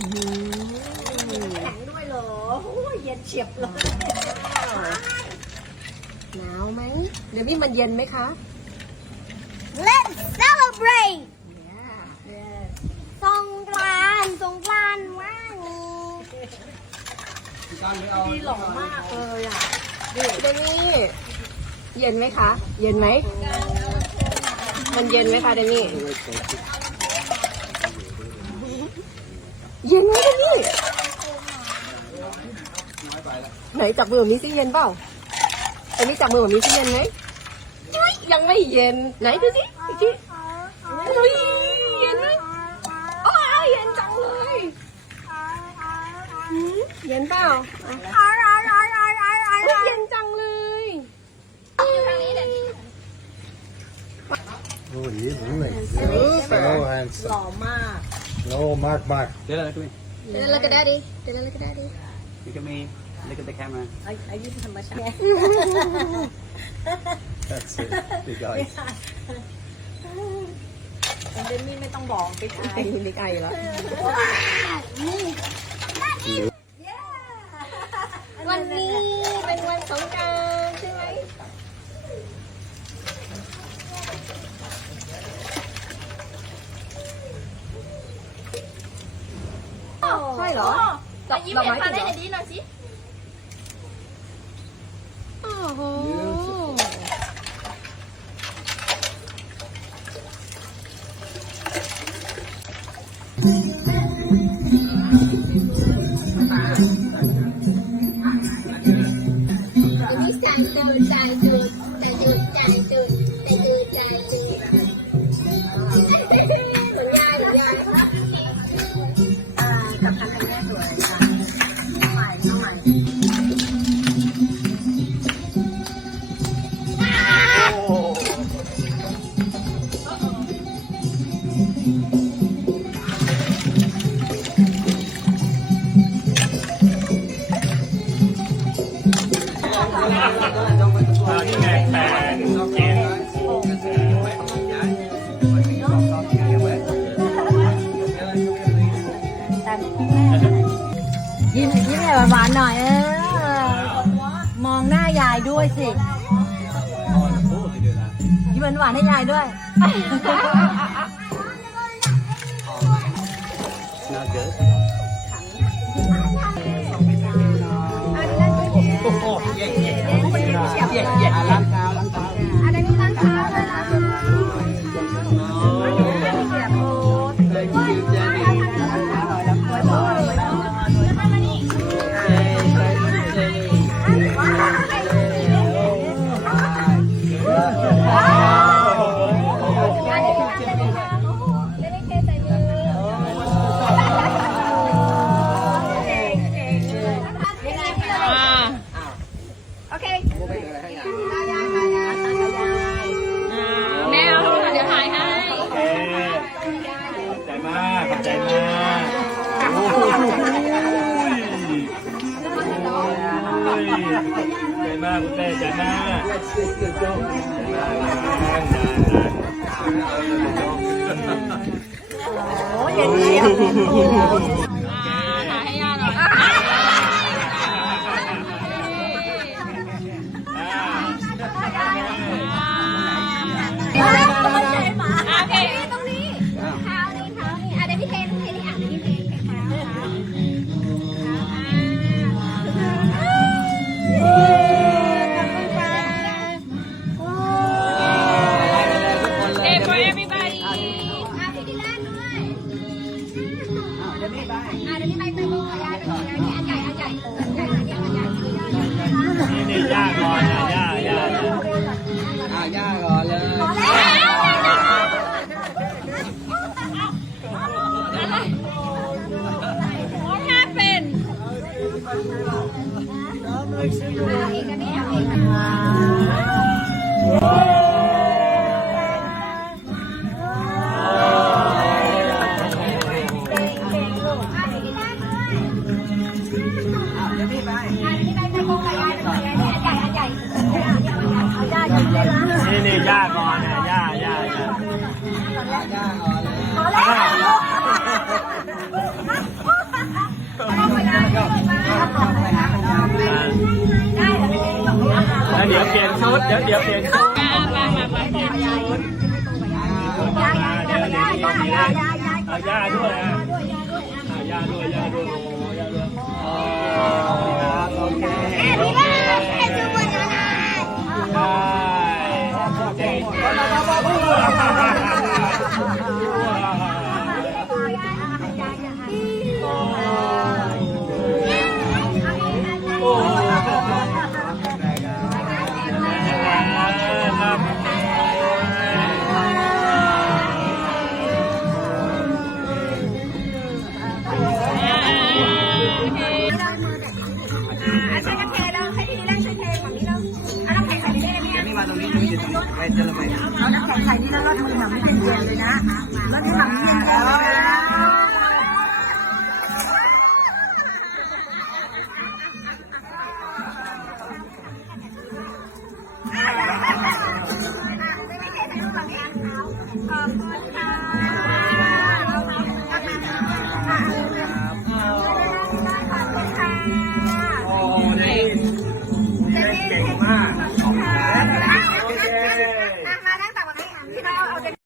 อืมแข็งด้วยเหรอโอ้ยเย็นเฉียบเลย หนาวไหมเดี๋ยวนี้มันเย็นไหมคะ Let's celebrate เย้สงกรานต์สงกรานต์ว่านี้ดีหล่อมากเลยอะนี่เดี๋ยวนี้เย็นไหมคะ เย็นไหม มันเย็นไหมคะเดนี่ เย็นไหมเดนี่ ไหนจับมือแบบนี้สิเย็นเปล่าเดนี่จับมือแบบนี้สิเย็นไหมยุ้ยยังไม่เย็น ไหนดูสิอีกทีเฮ้ยเย็นไหมอ๋อเย็นจังเลยหืมเย็นเปล่าอะเฮ้ยเย็นจังเลย Oh, he is really. So หล่อ handsome. มาก No, Mark, Mark. Dada, look at me. เดี๋ยวเราก็ได้ดิเดี๋ยวเราก็ได้ดิ Look at me. Look at the camera. ไอ้ไอ้ยิ้มธรรมชาติ That's it. Big eyes. เดนนี่ไม่ต้องบอกไปถ่าไอ้ยนี่ไก่แล้ววัน ดอกดอกไม้ติดเหรอ ดีหน่อยสิ แปดเจ็ดยิ้มยิ้มแบบหวานๆหน่อย เออ มองหน้ายายด้วยสิ ยิ้มหวานๆให้ยายด้วย Not good. อัน ใจมากคุณเต้ใจมากโอ้ยเย็นเชียว ดี๋ยวเปลี่ยนชุดเดี๋ยวเดี๋ยวเปลี่ยนชุดมามามามาเปลี่ยนชุดมาเดี๋ยวเดี๋ยวเดี๋ยวเดี๋ยวเอาย่าด้วยอะเอาย่าด้วยย่าด้วยโอ้ย่าด้วยอ๋อโอ